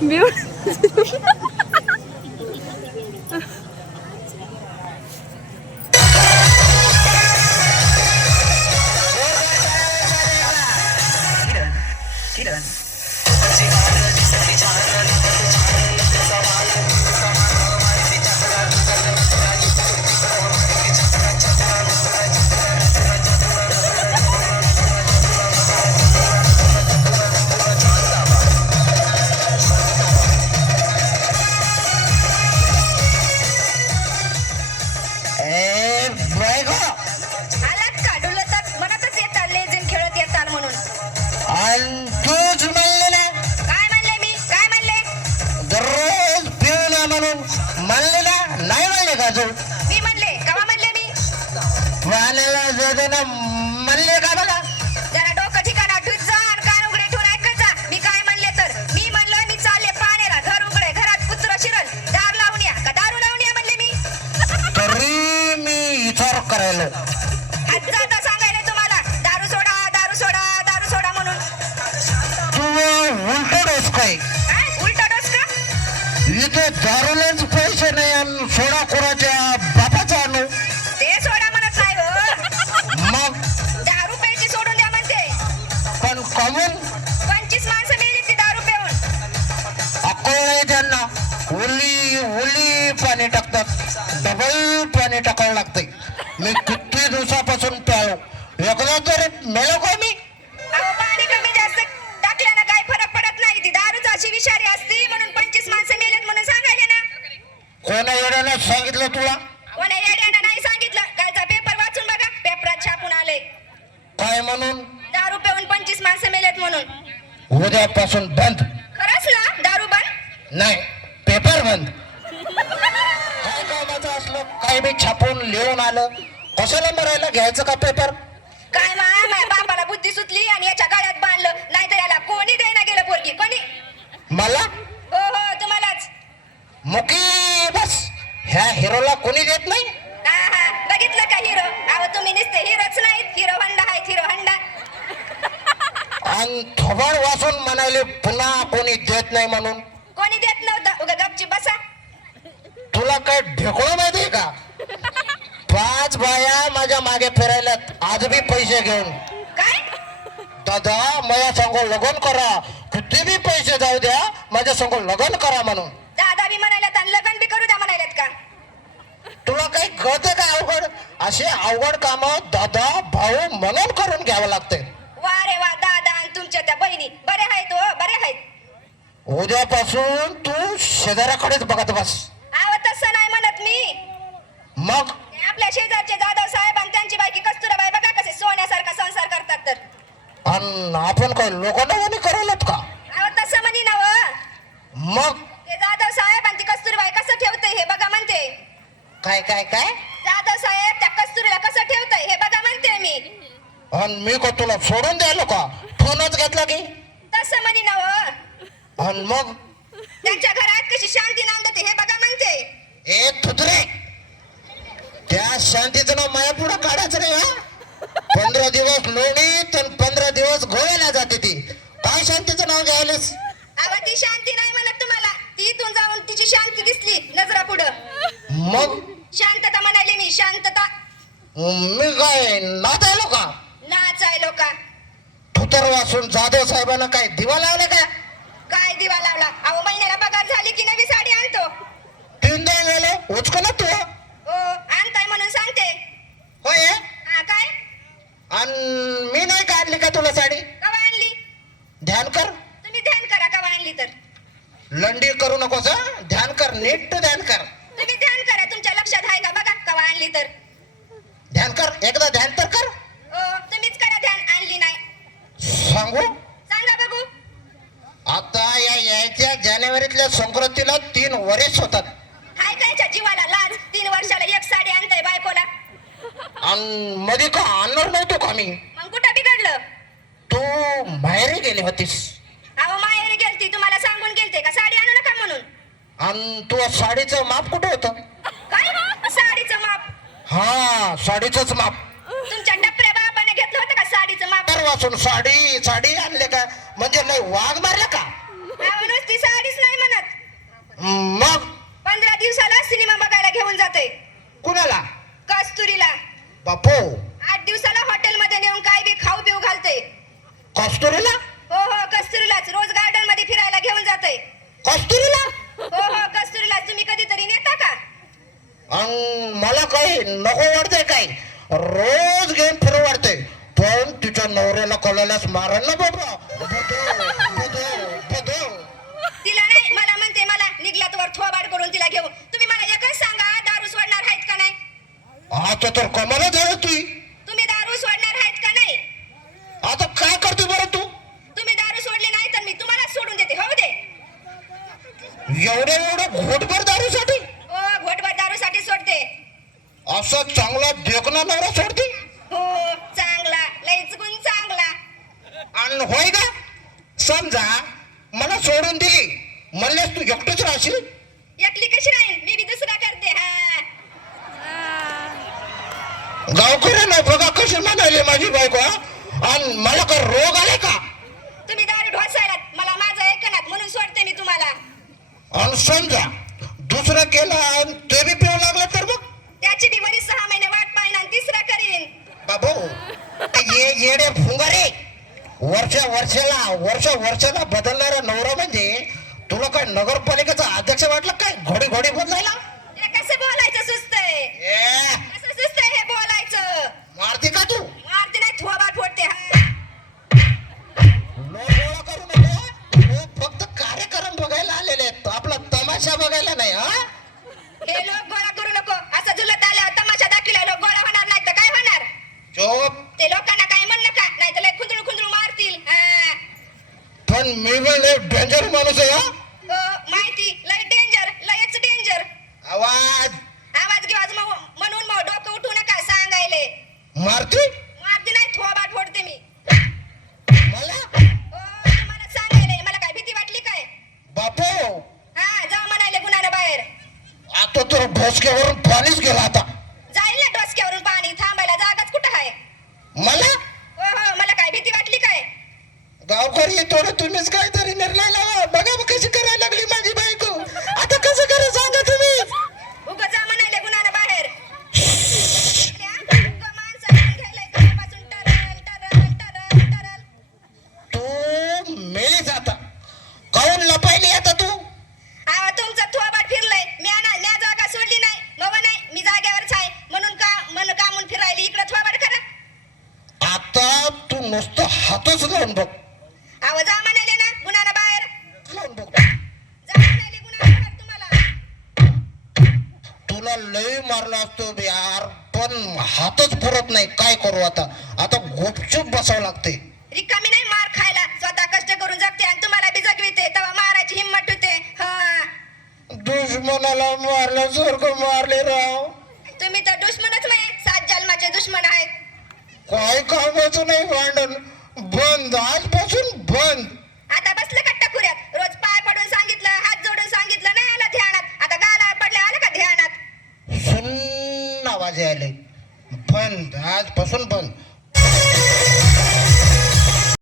Meu ना म्हणले का बघा? जरा डोकं ठिकाणा ठेवत जा आणि कान उघडे ठेवून ऐकत जा. मी काय म्हणले तर मी म्हणलं मी चालले पाण्याला घर उघडे घरात पुत्र शिरल. दार लावून या. का दारू लावून या म्हणले मी? तरी मी विचार करायला. आज सांगायला तुम्हाला. दारू सोडा दारू सोडा दारू सोडा म्हणून. तू उलट डोस काय? उलटा डोस का? इथे दारूलाच पैसे नाही आणि सोडा कोराच्या बापाचा आणू? ओली पाणी टाकतात? डबल पाणी टाकावं लागतंय. मी किती दिवसापासून प्यालो. एकदा तर मेलो का मी? अहो पाणी कमी जास्त टाकल्यानं काही फरक पडत नाही. ती दारूच अशी विषारी असती म्हणून पंचवीस माणसं मेलेत म्हणून सांगायले ना. कोणा येण्यानं सांगितलं तुला? येड्यानं नाही सांगितलं. कालचा पेपर वाचून बघा. पेपरात छापून आले. काय म्हणून? दारू पिऊन पंचवीस माणसं मेलेत म्हणून. उद्यापासून बंद. खरंच ना? दारू बंद? नाही. पेपर बंद. काय बी छापून लिहून आलं. कशाला मरायला घ्यायचं का पेपर काय मा माझ्या बापाला बुद्धी सुचली आणि याच्या गाड्यात बांधलं. नाहीतर याला कोणी देईना गेलं पोरगी. कोणी? मला? हो हो तुम्हालाच. मुकी बस. ह्या हिरोला कोणी देत नाही? हा हा बघितलं का हिरो? अहो तुम्ही नुसते हिरोच नाहीत. हिरो हंडा आहेत हिरो हंडा. आणि थोबाड वाचून म्हणाले पुन्हा कोणी देत नाही म्हणून. कोणी देत नव्हतं? उगा गपची बसा. तुला काय ढेकळं माहितीये का? पाच बाया माझ्या मागे फिरायला आज बी पैसे घेऊन. काय? दादा माझ्या संग लग्न करा. किती बी पैसे जाऊ द्या माझ्या संग लग्न करा म्हणून. दादा बी म्हणाल्यात आणि लग्न बी करू द्या म्हणाल्यात का? तुला काही कळतं का अवघड? असे अवघड काम दादा भाऊ म्हणून करून घ्यावं लागते वा रे वा दादा आणि तुमच्या त्या बहिणी. बरे आहेत हो बरे आहेत. उद्यापासून तू शेजाऱ्याकडेच बघत बस अहो तसं नाही म्हणत मी मग ते आपल्या शेजारचे जाधव साहेब आणि त्यांची बायकी कस्तुराबाई बघा कसे सोन्यासारखा संसार करतात आपण काय लोकांना करायलात का? अहो तसं म्हणी ना व मग? ते जाधव साहेब आणि ती कस्तुरबाई कसं ठेवतंय हे बघा म्हणते. काय काय काय? जाधव साहेब त्या कस्तुरीला कसं ठेवतंय हे बघा म्हणते मी. आणि मी का तुला सोडून द्यायला का? फोनच घेतला की? तसं म्हणी ना व आणि मग? त्यांच्या घरात कशी शांती नांदते हे बघा म्हणते. ए थुतरे! त्या शांतीचं नाव माया पुढं काढायचं नाही हा? पंधरा दिवस लोणीत आणि पंधरा दिवस गोव्याला जाते ती. काय शांतीचं नाव घ्यायलास? अहो ती शांती नाही म्हणत तुम्हाला. ती इथून जाऊन तिची शांती दिसली. नजरा पुढं. मग? शांतता म्हणाली मी. शांतता. मी काय नाचायलो का? नाचाय लोका थुतर वाचून जाधव साहेबांना काय दिवा लावला का काय दिवा लावला अहो महिन्याला पगार झाली की नवी साडी आणतो तीनदा गेले उचक ना तू ओ आणताय म्हणून सांगते होय हा काय आणि मी नाही काढली का तुला साडी कवा आणली ध्यान कर तुम्ही ध्यान करा कवा आणली तर लंडी करू नकोस हं? ध्यान कर नीट ध्यान कर तुम्ही ध्यान करा तुमच्या लक्षात आहे का बघा कवा आणली तर? ध्यान कर एकदा ध्यान तर कर. ओ तुम्हीच करा ध्यान आणली नाही. सांगू? सांगा बघू. आता या यायच्या जानेवारीतल्या संक्रांतीला तीन वरेस होतात. हाय कायच्या जीवाला लाज? तीन वर्षाला एक साडी आणताय बायकोला. आणि मध्ये का आणणार नव्हतो का मी? मग कुठं बिघडलं? तू बाहेर गेली होतीस. अहो माहेरी गेलती. तुम्हाला सांगून गेलते का? साडी आणू नका म्हणून. आणि तू साडीचं माप कुठं होतं? हा साडीचंच माप. तुमच्या टपऱ्या बापाने घेतलं होतं का साडीचं माप? तर वाचून साडी साडी आणले का? म्हणजे लय वाघ मारला का? अहो, नुसती साडीच नाही म्हणत. मग? पंधरा दिवसाला सिनेमा बघायला घेऊन जाते कुणाला? कस्तुरीला. बापू. आठ दिवसाला हॉटेलमध्ये नेऊन काय बी खाऊ पिऊ घालते कस्तुरीला? हो हो कस्तुरीलाच. रोज गार्डनमध्ये फिरायला घेऊन जाते कस्तुरीला? हो हो कस्तुरीलाच. तुम्ही कधीतरी नेता मला काही नको वाटतंय काय रोज घेऊन फिरू वाटतंय. पण तिच्या नवऱ्याला कळल्यास मारण ना बाबा. तिला नाही मला म्हणते मला थोबाड करून तिला घेऊन. तुम्ही मला एकच सांगा दारू सोडणार आहेत का नाही? आता तर कमालच झालं तुई तुम्ही दारू सोडणार आहेत का नाही आता काय करते बरं तू तुम्ही दारू सोडली नाही तर मी तुम्हाला सोडून देते हो दे एवढे एवढं घोटभर दारूसाठी हो घोटभर दारूसाठी सोडते असं देखना नवरा सोडते हो चांगला लयच गुण चांगला. आणि होय का समजा मला सोडून दिली म्हणल्यास तू एकटंच राहशील? एकली कशी राहील मी बी दुसरा करते हा. गावकऱ्यांना बघा कशी म्हणाली माझी बायको? आणि मला का रोग आले का? तुम्ही दारू ढोसायलात मला माझं ऐकनात म्हणून सोडते मी तुम्हाला. आणि समजा दुसरं केलं आणि ते बी पिऊ लागलं तर मग? त्याची बी बरी ये येडे फुंगारे वर्षा वर्षाला वर्ष वर्षाला बदलणारा नवरा म्हणजे तुला काय नगरपालिकेचा अध्यक्ष वाटला काय? घोडी घोडी बदलायला? पाणीच गेला आता. जाईल ना डोसक्यावरून पाणी थांबायला जागाच कुठं आहे? मला? हो हो मला काय भीती वाटली काय? गावकरी थोडं तुम्हीच नुसतं हातच लावून बघ. आवा जा म्हणाले ना बाहेर. लावून बघ. जा म्हणाले गुन्ह्यानं बाहेर तुम्हाला. तुला लय मारला असतो बे यार पण हातच पुरत नाही. काय करू आता? आता गुपचूप बसावं लागते रिकामी नाही मार खायला. स्वतः कष्ट करून जगते आणि तुम्हाला बी जगविते. तेव्हा मारायची हिंमत होते. हा. दुश्मनाला मारल्यासारखं मारले राव. काय कामाचं नाही भांडण?